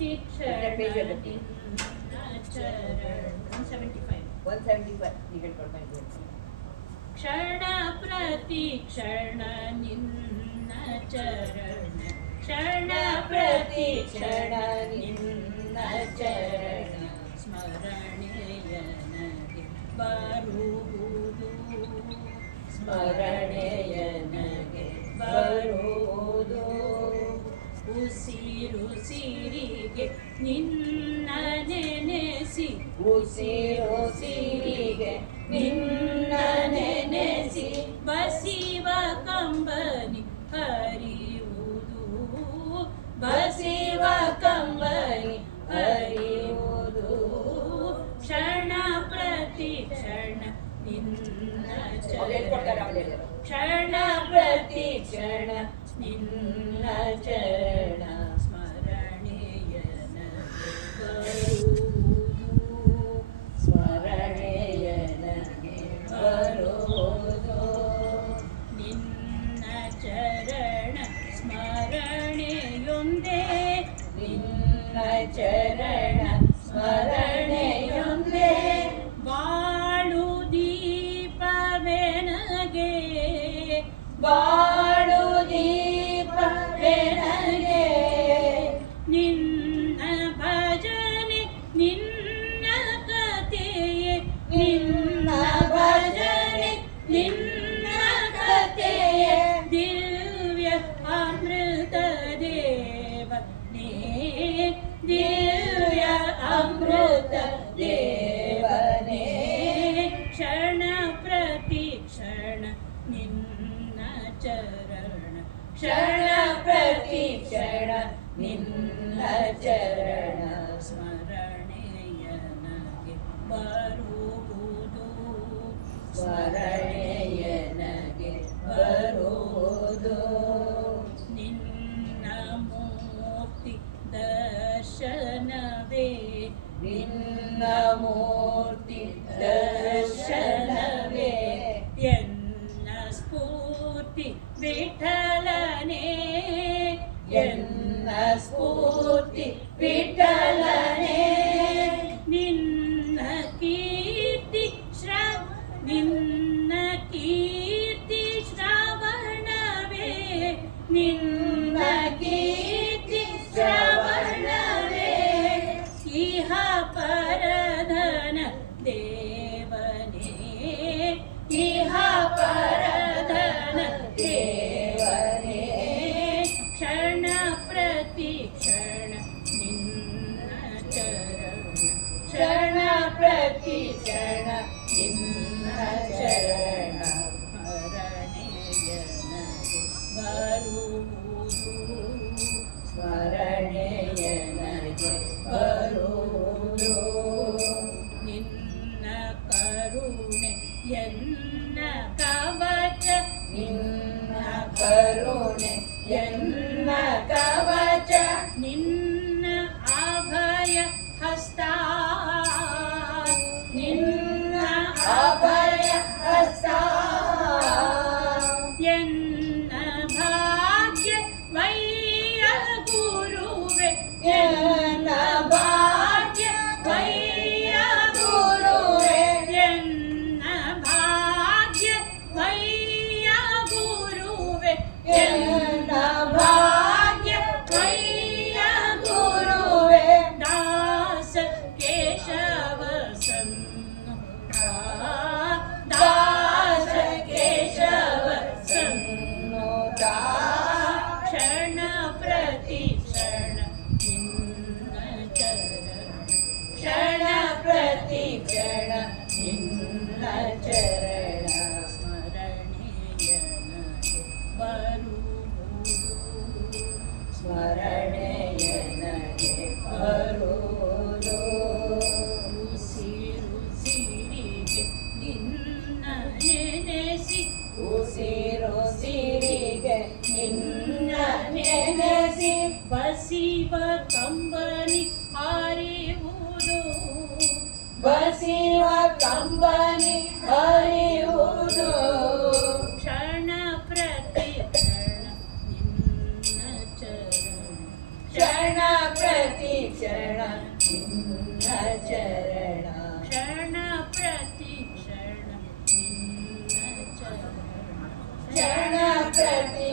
ಪ್ರತಿ ಕ್ಷಣ ನಿನ್ನ ಚರಣ 175 ಈಗ ಹೇಳ್ಕೊಡ್ತಾ ಇದ್ದೀನಿ. ಕ್ಷಣ ಪ್ರತಿ ಕ್ಷಣ ನಿನ್ನ ಚರಣ ಕ್ಷಣ ಪ್ರತಿ ಕ್ಷಣ ನಿನ್ನ ಚರಣ ಸ್ಮರಣೆಯ ನನಗೆ ಬರುವುದು ಸ್ಮರಣೆಯ ನನಗೆ ಬರುವುದು ಉಸಿರುಸಿರಿಗೆ ನಿನ್ನ ನೆನೆಸಿ ಉಸಿರುಸಿರಿಗೆ ನಿನ್ನ ನೆನೆಸಿ ಬಸಿವ ಕಂಬನಿ ಹರಿಯುವುದು ಬಸಿವ ಕಂಬನಿ ಹರಿಯುವುದು ಕ್ಷಣ ಪ್ರತಿ ಕ್ಷಣ ನಿನ್ನ ಚರಣ ಕ್ಷಣ ಪ್ರತಿ ಕ್ಷಣ ನಿನ್ನ ಚರಣ ಸ್ಮರಣೆಯ ನನಗೆ ಬರುವುದು ಸ್ಮರಣೆಯ ನನಗೆ ಬರುವುದು ನಿನ್ನ ಚರಣ ಸ್ಮರಣೆಯೊಂದೇ ನಿನ್ನ ಚರಣ ಸ್ಮರಣೆಯೊಂದೇ ಬಾಳು ದೀಪವೇ ನನಗೆ ಬಾಳು ದೀಪವೇ ನನಗೆ ನಿನ್ನ ಭಜನೆ ನಿನ್ನ ಕಥೆಯೇ ನಿನ್ನ ಭಜನೆ ನಿನ್ನ ಕಥೆಯೇ ದಿವ್ಯ ಅಮೃತ ದೇವನೇ ದಿವ್ಯ ಅಮೃತ ದೇವನೇ ಕ್ಷಣ ಪ್ರತಿ ಕ್ಷಣ ನಿನ್ನ ಚರಣ ಕ್ಷಣ ಪ್ರತಿ ಕ್ಷಣ ನಿನ್ನ ಚರಣ ಸ್ಮರಣೆಯ ನನಗೆ ಬರುವುದು ಸ್ಮರಣೆಯ ನನಗೆ ಬರುವುದು ನಿನ್ನ ಮೂರ್ತಿ ದರ್ಶನವೇ ನಿನ್ನ ಮೂರ್ತಿ ದರ್ಶನವೇ ಎನ್ನ ಸ್ಫೂರ್ತಿ ವಿಠಲನೇ ಎನ್ನ ಸ್ಫೂರ್ತಿ ವಿಠಲನೇ ನಿನ್ನ ಕೀರ್ತಿ ನಿನ್ನ ಕೀರ್ತಿ ಶ್ರವಣವೇ ನಿನ್ನ ಕೀರ್ತಿ ಶ್ರವಣವೇ ಇಹ ಪರಧನ ದೇವನೇ ಇಹ ಪರಧನ ದೇವನೇ ಕ್ಷಣ ಪ್ರತಿ ಕ್ಷಣ ನಿನ್ನ ಚರಣ ಕ್ಷಣ ಪ್ರತಿ ಕ್ಷಣ ನಿನ್ನ ಚರಣ ಸ್ಮರಣೆಯ ನನಗೆ ಬರುವುದು ಸ್ಮರಣೆಯ ನನಗೆ ಬರುವುದು ನಿನ್ನ ಕರುಣೆ ಎನ್ನ ಕವಚ ನಿನ್ನ ಕರುಣೆ ಎನ್ನ ಕವಚ ನಿನ್ನ ಅಭಯ ಹಸ್ತ ನಿನ್ನ ಅಭಯ ಹಸ್ತ ಎನ್ನ ಭಾಗ್ಯ ವೈಯ ಗುರುವೆ ಎನ್ನ ಭಾಗ್ಯ ವೈಯ ಗುರುವೆ ಎನ್ನ ಭಾಗ್ಯ ವೈಯ ಗುರುವೆ ಎನ್ನ ಭಾಗ್ಯ ವೈಯ ಗುರುವೆ ದಾಸ ಕೇಶವ ಸನ್ನುತ ದಾಸ ಕೇಶವ ಸನ್ನುತ ಕ್ಷಣ ಪ್ರತಿ ಕ್ಷಣ ನಿನ್ನ ಚರಣ ಕ್ಷಣ ಪ್ರತಿ ಕ್ಷಣ ನಿನ್ನ ಚರಣ ಸ್ಮರಣೆಯ ನನಗೆ ಬರುವುದು ಸ್ಮರಣೆಯ ನನಗೆ ಬರುವುದು ಉಸಿರುಸಿರಿಗೆ ನಿನ್ನ ನೆನೆಸಿ ಉಸಿರುಸಿರಿಗೆ ನಿನ್ನ ನೆನೆಸಿ ಬಸಿವ ಕಂಬನಿ ಹರಿಯುವುದು ಬಸಿವ ಕಂಬನಿ ಹರಿಯುವುದು ಕ್ಷಣ ಪ್ರತಿ ಕ್ಷಣ ನಿನ್ನ ಚರಣ ಕ್ಷಣ ಪ್ರತಿ ಪ್ರತಿ ಕ್ಷಣ ನಿನ್ನ ಚರಣ ಕ್ಷಣ ಪ್ರತಿ ಕ್ಷಣ ನಿನ್ನ ಚರಣ ಕ್ಷಣ ಪ್ರತಿ